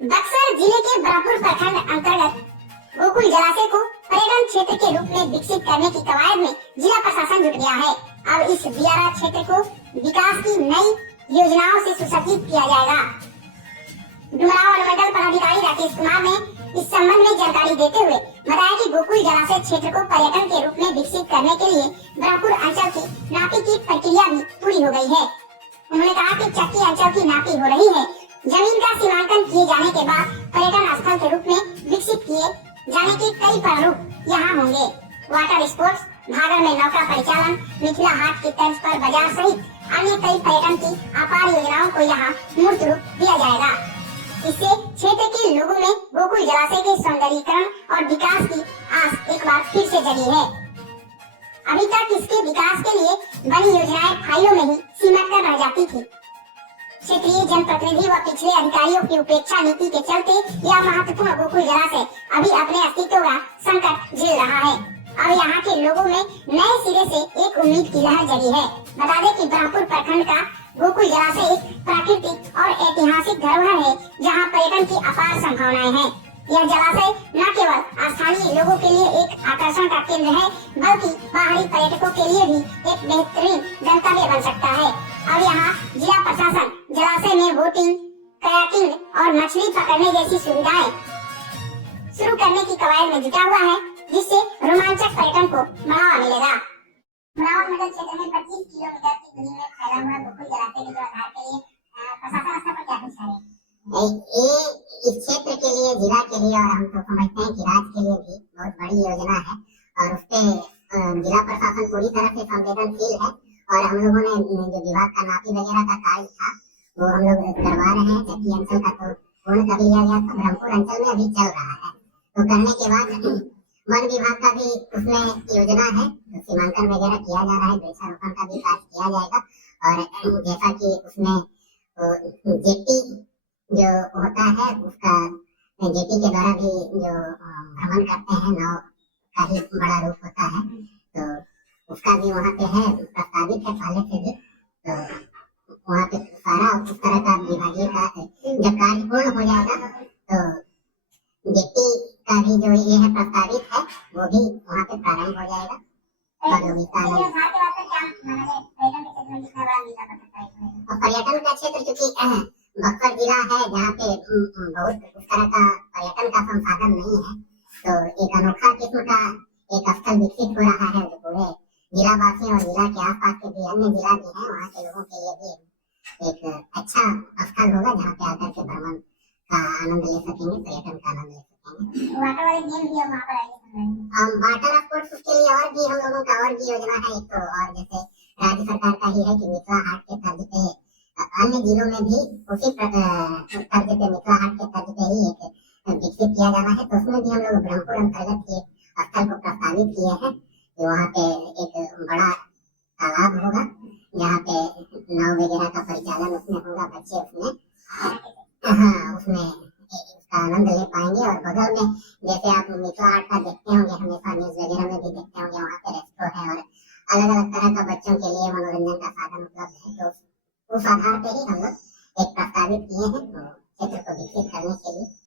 बक्सर जिले के ब्रह्मपुर प्रखंड अंतर्गत गोकुल जलाशय को पर्यटन क्षेत्र के रूप में विकसित करने की कवायद में जिला प्रशासन जुट गया है। अब इस दियारा क्षेत्र को विकास की नई योजनाओं से सुसज्जित किया जाएगा। डुमरांव अनुमंडल पदाधिकारी राकेश कुमार ने इस संबंध में जानकारी देते हुए बताया कि गोकुल जलाशय क्षेत्र को पर्यटन के रूप में विकसित करने के लिए ब्रह्मपुर अंचल की नापी की प्रक्रिया भी पूरी हो गई है। उन्होंने कहा कि चक्की अंचल की नापी हो रही है। जमीन का सीमांकन किए जाने के बाद पर्यटन स्थल के रूप में विकसित किए जाने के कई प्रारूप यहाँ होंगे। वाटर स्पोर्ट्स, भागर में नौका परिचालन, मिथिला हाट की तर्ज पर बाजार सहित अन्य कई पर्यटन की अपार योजनाओं को यहाँ मूर्त रूप दिया जाएगा। इससे क्षेत्र के लोगों में गोकुल जलाशय के सौंदर्यीकरण और विकास की आस एक बार फिर से जगी है। अभी तक इसके विकास के लिए बनी योजनाएं फाइलों में ही सीमित कर रह जाती थी। क्षेत्रीय जनप्रतिनिधि व पिछले अधिकारियों की उपेक्षा नीति के चलते यह महत्वपूर्ण गोकुल जलाशय अभी अपने अस्तित्व का संकट झेल रहा है। अब यहाँ के लोगों में नए सिरे से एक उम्मीद की लहर जगी है। बता दें कि ब्रह्मपुर प्रखंड का गोकुल जलाशय एक प्राकृतिक और ऐतिहासिक धरोहर है, जहाँ पर्यटन की अपार संभावनाएं हैं। यह जलाशय न केवल स्थानीय लोगों के लिए एक आकर्षण का केंद्र है, बल्कि बाहरी पर्यटकों के लिए भी एक बेहतरीन गंतव्य बन सकता है। अब यहाँ जिला प्रशासन जलाशय में बोटिंग, कयाकिंग और मछली पकड़ने जैसी सुविधाएं शुरू करने की कवायद में जुटा हुआ है, जिससे रोमांचक पर्यटन को बढ़ावा मिलेगा। डुमरांव नगर क्षेत्र में 25 किलोमीटर की दूरी में फैला हुआ गोकुल जलाशय के आधार के लिए प्रशासन स्तर पर क्या कुछ है? ये इस क्षेत्र के लिए, जिला के लिए और हम तो समझते हैं कि राज्य के लिए भी बहुत बड़ी योजना है और उस पे जिला प्रशासन पूरी तरह से संवेदनशील है। और हम लोगों ने जो विभाग का नापी वगैरह का कार्य था वो हम लोग करवा रहे हैं। चक्की अंचल का तो पूर्ण कर लिया गया था, ब्रह्मपुर अंचल में अभी चल रहा है। तो करने के बाद वन विभाग का भी उसमें योजना है, तो सीमांकन वगैरह किया जा रहा है, वृक्षारोपण का भी कार्य किया जाएगा। और जैसा कि उसमें जेटी जो होता है उसका जेटी के द्वारा भी जो भ्रमण करते हैं, नाव का ही बड़ा रूप होता है, तो उसका भी वहाँ पे है, प्रस्तावित है पहले से भी। तो वहाँ पे सारा उस तरह का विभागीय का जब कार्य पूर्ण हो जाएगा तो जेटी का भी जो ये है प्रस्तावित है वो भी वहाँ पे प्रारंभ हो जाएगा। पर्यटन का क्षेत्र चूँकि बक्सर जिला है जहाँ पे बहुत उस तरह का पर्यटन का संसाधन नहीं है, तो एक अनोखा किस्म का एक स्थल विकसित हो रहा है जो पूरे जिला वासियों और जिला के आसपास के भी अन्य जिला भी हैं वहाँ के लोगों के लिए भी एक अच्छा स्थल होगा जहाँ पे आकर के भ्रमण का आनंद ले सकेंगे, पर्यटन का आनंद ले सकेंगे। वाटर वाले गेम भी वहाँ पर आएंगे। वाटर स्पोर्ट्स उसके लिए और भी हम लोगों का और भी योजना है। एक तो और जैसे राज्य सरकार का ही है कि मिथिला हाट के तर्ज पे अन्य जिलों में भी उसी तर्ज पे मिथिला हाट के तर्ज पे ही एक विकसित किया जाना है। तो उसमें भी हम लोग ब्रह्मपुर अंतर्गत के स्थल को प्रस्तावित किए हैं कि वहाँ पे एक बड़ा तालाब होगा जहाँ पे नाव वगैरह का परिचालन उसमें होगा, बच्चे उसमें उसका आनंद ले पाएंगे। और बगल में जैसे आप मिथिला हाट का देखते होंगे